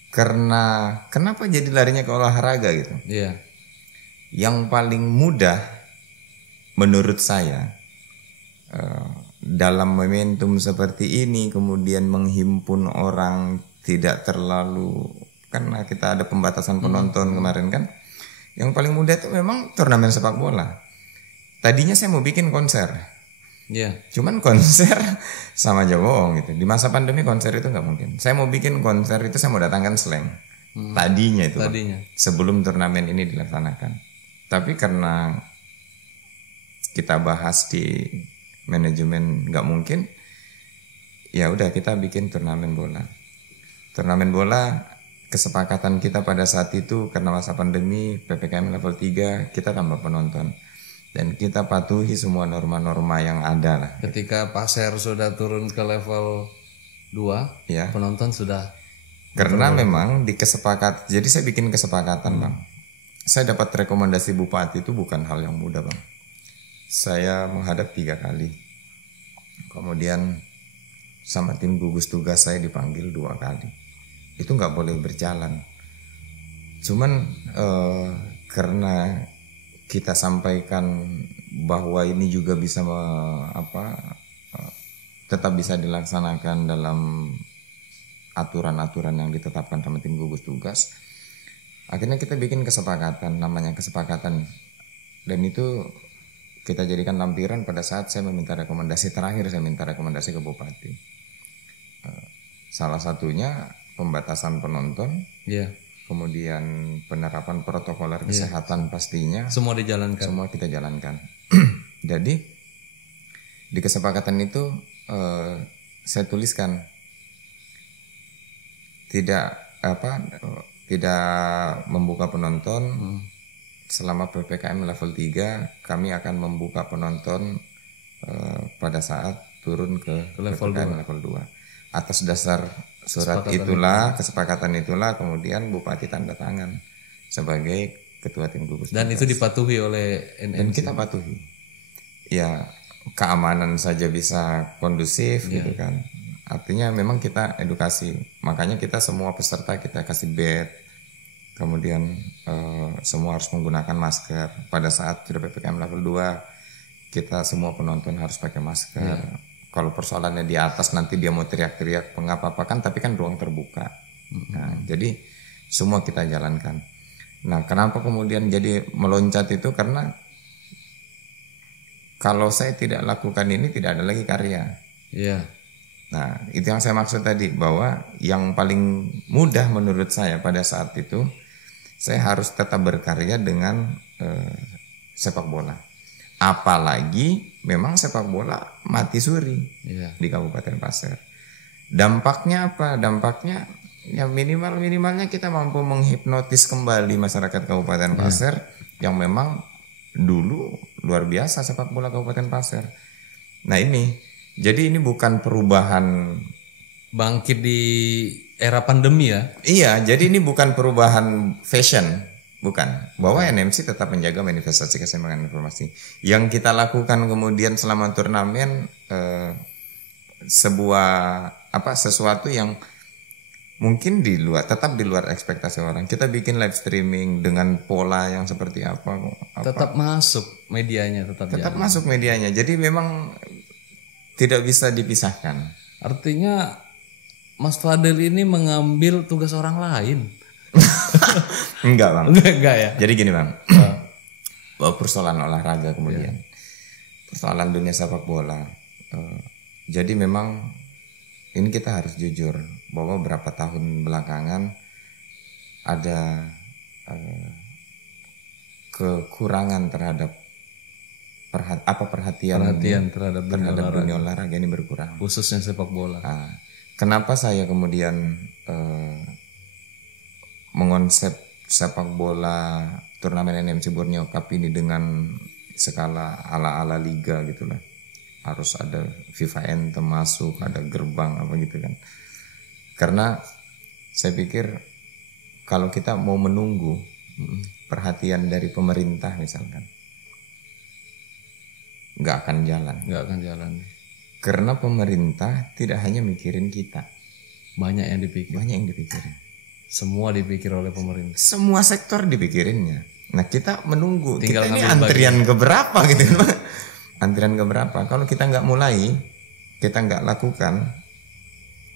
Karena kenapa jadi larinya ke olahraga gitu? Yeah. Yang paling mudah menurut saya dalam momentum seperti ini kemudian menghimpun orang tidak terlalu, karena kita ada pembatasan penonton kemarin kan, yang paling mudah itu memang turnamen sepak bola. Tadinya saya mau bikin konser, cuman konser sama aja bohong gitu. Di masa pandemi konser itu nggak mungkin. Saya mau bikin konser itu saya mau datangkan Slang. Tadinya sebelum turnamen ini dilaksanakan. Tapi karena kita bahas di manajemen nggak mungkin, ya udah kita bikin turnamen bola. Turnamen bola kesepakatan kita pada saat itu karena masa pandemi PPKM level 3 kita tambah penonton. Dan kita patuhi semua norma-norma yang ada lah. Ketika Pasir sudah turun ke level 2, Ya. penonton sudah. Karena memang di kesepakatan, jadi saya bikin kesepakatan Bang. Saya dapat rekomendasi bupati itu bukan hal yang mudah Bang. Saya menghadap 3 kali. Kemudian sama tim gugus tugas saya dipanggil 2 kali. Itu nggak boleh berjalan. Cuman karena kita sampaikan bahwa ini juga bisa tetap bisa dilaksanakan dalam aturan-aturan yang ditetapkan sama tim gugus tugas. Akhirnya kita bikin kesepakatan, namanya kesepakatan, dan itu kita jadikan lampiran pada saat saya meminta rekomendasi terakhir, saya minta rekomendasi ke bupati. Salah satunya pembatasan penonton. Iya. Kemudian penerapan protokoler kesehatan pastinya. Semua dijalankan. Semua kita jalankan. Jadi di kesepakatan itu saya tuliskan tidak membuka penonton selama PPKM level 3. Kami akan membuka penonton pada saat turun ke level PPKM level 2. Atas dasar surat kesepakatan itulah kemudian bupati tanda tangan sebagai ketua tim gugus tugas. Dan itu dipatuhi oleh NMC. Dan kita patuhi. Ya, keamanan saja bisa kondusif gitu kan. Artinya memang kita edukasi. Makanya kita semua peserta kita kasih badge. Kemudian semua harus menggunakan masker. Pada saat sudah PPKM level 2, kita semua penonton harus pakai masker. Kalau persoalannya di atas nanti dia mau teriak-teriak pengapa-apa kan, tapi kan ruang terbuka. Nah, jadi semua kita jalankan. Nah, kenapa kemudian jadi meloncat itu? Karena kalau saya tidak lakukan ini tidak ada lagi karya. Iya. Nah, itu yang saya maksud tadi, bahwa yang paling mudah menurut saya pada saat itu, saya harus tetap berkarya dengan sepak bola. Apalagi memang sepak bola mati suri di Kabupaten Pasir. Dampaknya apa? Dampaknya ya minimalnya kita mampu menghipnotis kembali masyarakat Kabupaten Pasir yang memang dulu luar biasa sepak bola Kabupaten Pasir. Nah jadi ini bukan perubahan bangkit di era pandemi ya? Iya, jadi ini bukan perubahan fashion. Bukan, bahwa NMC tetap menjaga manifestasi keseimbangan informasi. Yang kita lakukan kemudian selama turnamen sesuatu yang mungkin tetap di luar ekspektasi orang. Kita bikin live streaming dengan pola yang seperti apa. Tetap masuk medianya, tetap masuk medianya. Jadi memang tidak bisa dipisahkan. Artinya Mas Fadel ini mengambil tugas orang lain. Enggak Bang. Enggak ya. Jadi gini Bang. Bahwa persoalan olahraga kemudian persoalan dunia sepak bola. Jadi memang ini kita harus jujur bahwa beberapa tahun belakangan ada kekurangan terhadap perhatian terhadap dunia olahraga ini berkurang. Khususnya sepak bola. Nah, kenapa saya kemudian mengonsep sepak bola turnamen NMC Borneo Cup ini dengan skala ala-ala liga gitulah. Harus ada FIFA Anthem masuk, ada gerbang apa gitu kan. Karena saya pikir kalau kita mau menunggu perhatian dari pemerintah misalkan, nggak akan jalan. Karena pemerintah tidak hanya mikirin kita. Banyak yang dipikirin. Semua dipikir oleh pemerintah. Semua sektor dipikirinnya. Nah kita menunggu. Tinggal kita ini antrian keberapa gitu. Antrian keberapa? Kalau kita nggak mulai, kita nggak lakukan,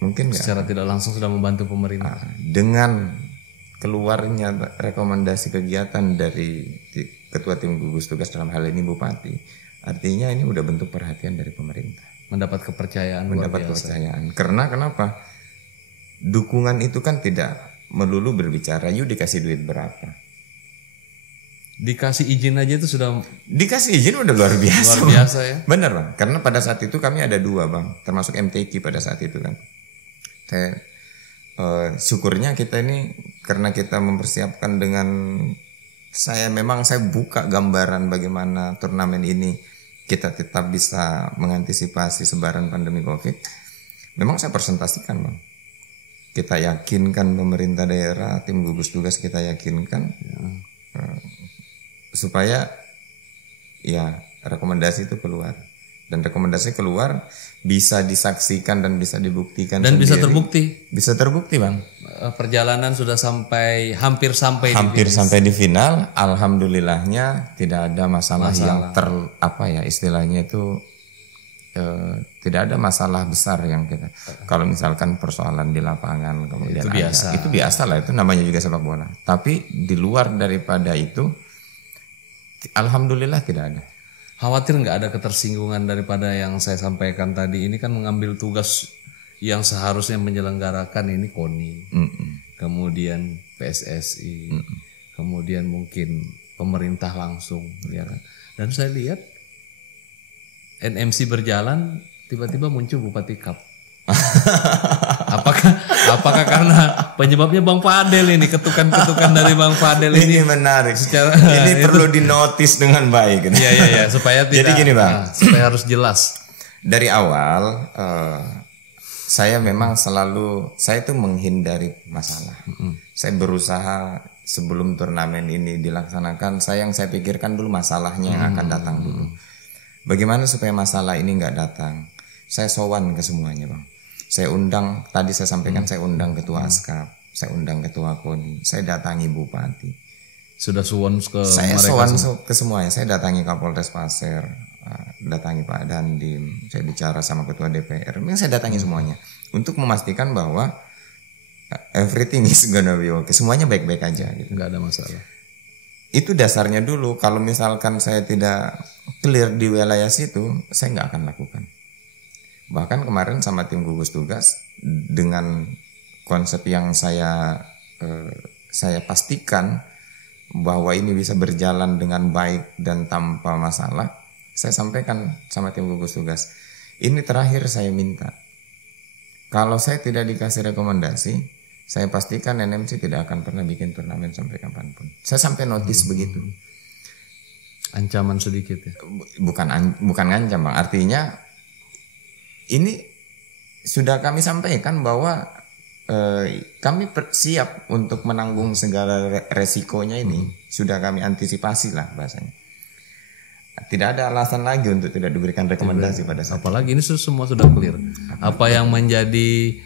mungkin secara tidak langsung sudah membantu pemerintah. Dengan keluarnya rekomendasi kegiatan dari ketua tim gugus tugas dalam hal ini bupati, artinya ini udah bentuk perhatian dari pemerintah. Mendapat kepercayaan. Karena kenapa? Dukungan itu kan tidak melulu berbicara yuk dikasih duit berapa. dikasih izin aja itu sudah Dikasih izin udah luar biasa. luar biasa ya. Bener bang, karena pada saat itu kami ada 2 bang, termasuk MTQ pada saat itu kan. Saya syukurnya kita ini karena kita mempersiapkan dengan saya buka gambaran bagaimana turnamen ini kita tetap bisa mengantisipasi sebaran pandemi COVID. Memang saya presentasikan bang. Kita yakinkan pemerintah daerah, tim gugus tugas kita yakinkan supaya ya rekomendasi itu keluar. Dan rekomendasi keluar bisa disaksikan dan bisa dibuktikan Dan sendiri. bisa terbukti. Bisa terbukti bang. Perjalanan sudah hampir sampai Di final. Alhamdulillahnya tidak ada masalah. Yang istilahnya itu tidak ada masalah besar yang kita. Kalau misalkan persoalan di lapangan kemudian itu biasa lah, itu namanya juga sepak bola. Tapi di luar daripada itu, alhamdulillah tidak ada. Khawatir nggak ada ketersinggungan daripada yang saya sampaikan tadi? Ini kan mengambil tugas yang seharusnya menyelenggarakan ini KONI, kemudian PSSI, kemudian mungkin pemerintah langsung, ya kan? Dan saya lihat NMC berjalan, tiba-tiba muncul Bupati Kap. Apakah karena penyebabnya Bang Fadel ini, ketukan-ketukan dari Bang Fadel ini menarik. Ini perlu dinotis dengan baik. Iya, supaya tidak. Jadi gini bang, supaya harus jelas. Dari awal saya memang saya itu menghindari masalah. Saya berusaha sebelum turnamen ini dilaksanakan, yang saya pikirkan dulu masalahnya yang akan datang dulu. Bagaimana supaya masalah ini nggak datang? Saya sowan ke semuanya bang. Saya undang, tadi saya sampaikan saya undang ketua ASKAP, saya undang ketua KONI, saya datangi bupati. Sudah sowan ke saya sowan ke semuanya. Saya datangi Kapolres Pasir, datangi Pak Dandim, saya bicara sama ketua DPR. Memang saya datangi semuanya untuk memastikan bahwa everything is gonna be okay. Semuanya baik-baik aja gitu. Nggak ada masalah. Itu dasarnya dulu. Kalau misalkan saya tidak clear di wilayah situ, saya nggak akan lakukan. Bahkan kemarin sama tim gugus tugas dengan konsep yang saya pastikan bahwa ini bisa berjalan dengan baik dan tanpa masalah, saya sampaikan sama tim gugus tugas. Ini terakhir saya minta, kalau saya tidak dikasih rekomendasi, saya pastikan NMC tidak akan pernah bikin turnamen sampai kapanpun. Saya sampai notis begitu. Ancaman sedikit ya? Bukan ngancam bang, artinya ini sudah kami sampaikan bahwa kami siap untuk menanggung segala resikonya ini. Sudah kami antisipasi lah bahasanya. Tidak ada alasan lagi untuk tidak diberikan rekomendasi pada saat apalagi ini semua sudah clear. Apa yang menjadi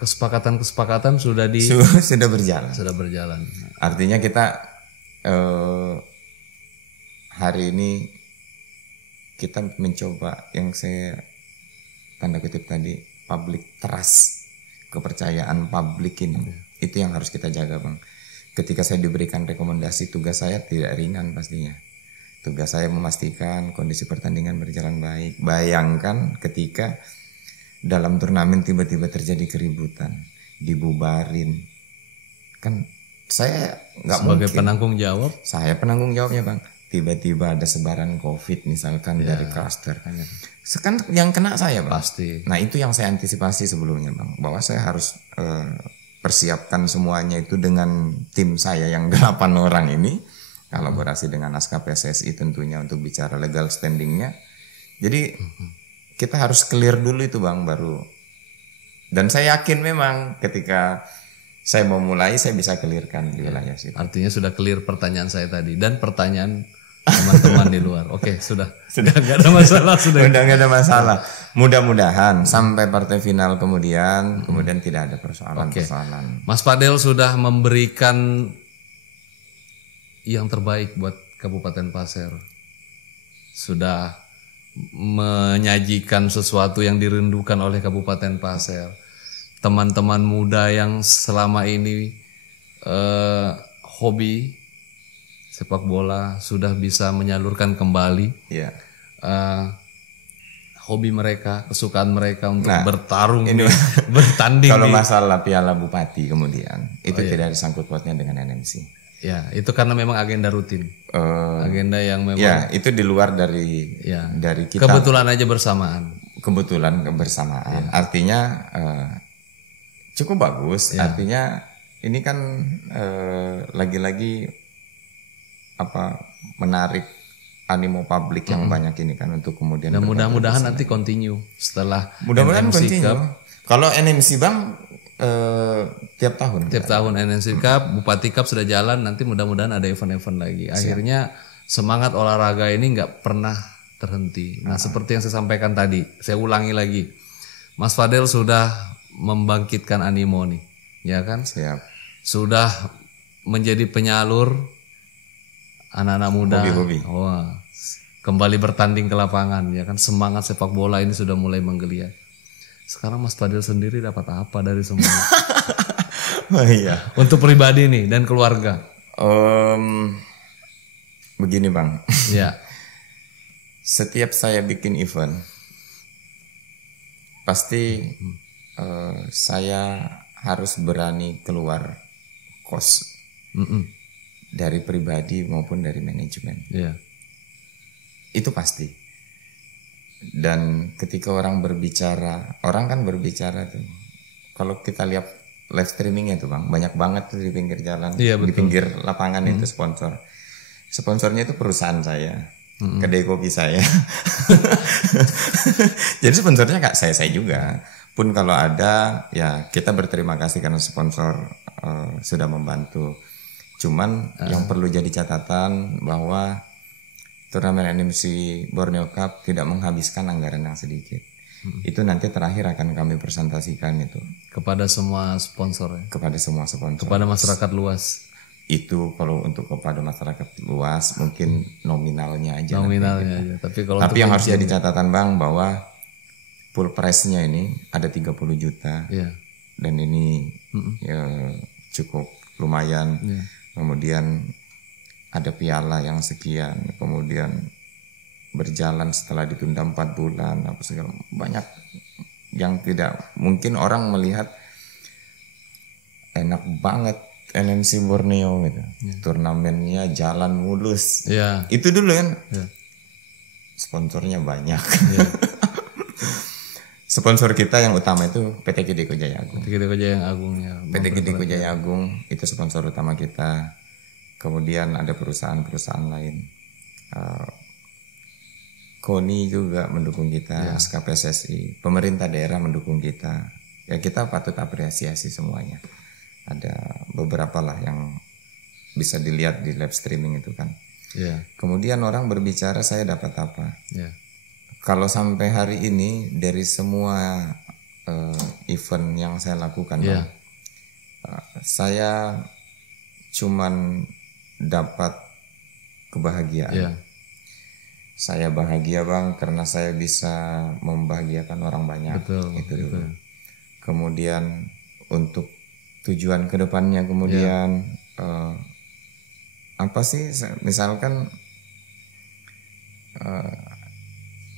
kesepakatan sudah sudah berjalan. Artinya kita hari ini kita mencoba yang saya tanda kutip tadi, public trust, kepercayaan publik ini. Itu yang harus kita jaga bang. Ketika saya diberikan rekomendasi, tugas saya tidak ringan pastinya. Tugas saya memastikan kondisi pertandingan berjalan baik. Bayangkan ketika dalam turnamen tiba-tiba terjadi keributan, dibubarin, kan saya nggak mungkin. Sebagai penanggung jawab? Saya penanggung jawabnya bang. Tiba-tiba ada sebaran COVID misalkan dari klaster. Sekarang yang kena saya bang. Pasti. Nah itu yang saya antisipasi sebelumnya bang. Bahwa saya harus persiapkan semuanya itu dengan tim saya yang 8 orang ini. Kolaborasi dengan ASKAP PSSI tentunya untuk bicara legal standingnya. Jadi kita harus clear dulu itu bang baru. Dan saya yakin memang ketika saya mau mulai saya bisa clearkan di wilayah situ. Artinya sudah clear pertanyaan saya tadi dan pertanyaan teman-teman di luar. Oke, sudah nggak ada masalah sudah. Udah nggak ada masalah. Mudah-mudahan sampai partai final kemudian tidak ada persoalan. Mas Fadel sudah memberikan yang terbaik buat Kabupaten Pasir. Sudah menyajikan sesuatu yang dirindukan oleh Kabupaten Pasir. Teman-teman muda yang selama ini hobi sepak bola sudah bisa menyalurkan kembali hobi mereka, kesukaan mereka untuk bertarung, bertanding. Kalau masalah Piala Bupati kemudian itu tidak disangkut pautnya dengan NMC. Ya, itu karena memang agenda rutin. Agenda yang memang Ya, itu di luar dari kita. kebetulan aja bersamaan. Kebetulan kebersamaan. Artinya cukup bagus. Artinya ini kan lagi-lagi menarik animo publik yang banyak ini kan untuk kemudian. Dan mudah-mudahan nanti continue setelah mudah-mudahan NMC continue. Cup. Kalau NMC Bang tiap tahun. Tiap tahun NMC Cup, Bupati Cup sudah jalan, nanti mudah-mudahan ada event-event lagi. Akhirnya semangat olahraga ini nggak pernah terhenti. Nah, seperti yang saya sampaikan tadi, saya ulangi lagi. Mas Fadel sudah membangkitkan animo nih, ya kan? Siap. Sudah menjadi penyalur anak-anak muda. Hobi-hobi. Wah, kembali bertanding ke lapangan, ya kan? Semangat sepak bola ini sudah mulai menggeliat. Sekarang Mas Fadel sendiri dapat apa dari semua? Oh iya. Untuk pribadi nih dan keluarga. Begini Bang. Ya. Setiap saya bikin event, pasti saya harus berani keluar kos dari pribadi maupun dari manajemen. Iya. Itu pasti. Dan ketika orang berbicara, orang kan berbicara tuh. Kalau kita lihat live streamingnya tuh Bang, banyak banget tuh di pinggir jalan, Iya, di betul. pinggir lapangan itu sponsor. Sponsornya itu perusahaan saya. Kedai kopi saya. Jadi sponsornya kak saya juga. Pun kalau ada ya kita berterima kasih karena sponsor sudah membantu. Cuman yang perlu jadi catatan bahwa turnamen NMC Borneo Cup tidak menghabiskan anggaran yang sedikit. Itu nanti terakhir akan kami presentasikan itu Kepada semua sponsor ya. kepada semua sponsor. Kepada masyarakat luas. Itu kalau untuk kepada masyarakat luas mungkin nominalnya aja. Nominalnya aja. Tapi kalau Tapi untuk yang harus jadi catatan Bang bahwa full price-nya ini ada 30 juta. Iya. Dan ini ya, cukup lumayan. Kemudian ada piala yang sekian. Kemudian berjalan setelah ditunda 4 bulan. Apa segala banyak yang tidak mungkin orang melihat enak banget NMC Borneo gitu. Turnamennya jalan mulus. Iya. Itu dulu kan. Iya. Sponsornya banyak. Sponsor kita yang utama itu PT Gideko Jaya Agung. PT Gideko Jaya Agung ya. PT Gideko Jaya Agung itu sponsor utama kita. Kemudian ada perusahaan-perusahaan lain. KONI juga mendukung kita, SKPSSI, pemerintah daerah mendukung kita. Ya kita patut apresiasi semuanya. Ada beberapa lah yang bisa dilihat di live streaming itu kan. Iya. Kemudian orang berbicara saya dapat apa? Iya. Kalau sampai hari ini dari semua event yang saya lakukan, Bang, saya cuman dapat kebahagiaan. Iya. Saya bahagia Bang karena saya bisa membahagiakan orang banyak. Betul. Itu dulu. Kemudian untuk tujuan kedepannya kemudian apa sih? Misalkan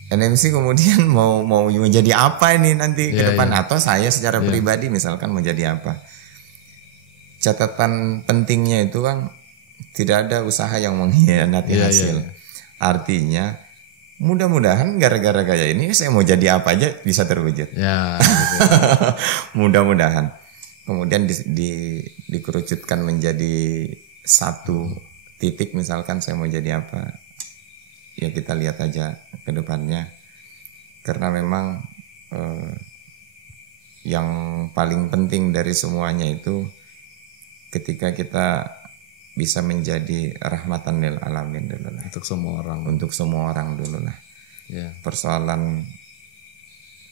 NMC kemudian mau menjadi apa ini nanti ke depan atau saya secara pribadi misalkan mau jadi apa? Catatan pentingnya itu kan tidak ada usaha yang mengkhianati hasil. Artinya mudah-mudahan gara-gara kayak ini saya mau jadi apa aja bisa terwujud. Ya. Gitu. Mudah-mudahan. Kemudian dikerucutkan menjadi satu titik misalkan saya mau jadi apa. Ya kita lihat aja ke depannya. Karena memang yang paling penting dari semuanya itu ketika kita bisa menjadi rahmatan lil alamin dulu lah. Untuk semua orang. Untuk semua orang dulu lah. Ya. Persoalan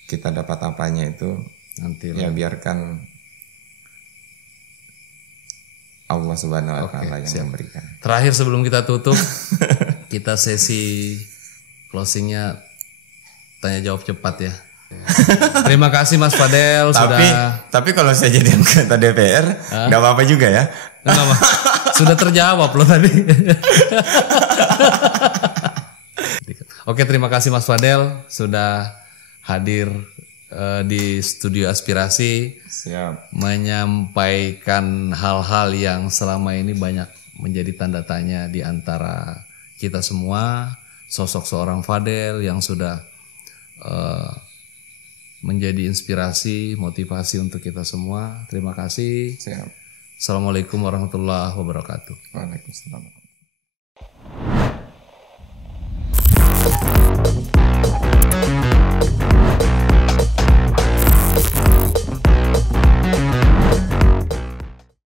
kita dapat apanya itu Nanti ya biarkan Allah Subhanahu wa taala yang memberikan. Terakhir sebelum kita tutup, kita sesi closingnya tanya jawab cepat ya. Terima kasih Mas Fadel Tapi kalau saya jadi anggota DPR nggak apa-apa juga ya. Kenapa? Sudah terjawab loh tadi. Oke, terima kasih Mas Fadel sudah hadir di Studio Aspirasi. Siap. Menyampaikan hal-hal yang selama ini banyak menjadi tanda tanya di antara kita semua. Sosok seorang Fadel yang sudah menjadi inspirasi, motivasi untuk kita semua. Terima kasih. Siap. Assalamualaikum warahmatullahi wabarakatuh. Waalaikumsalam.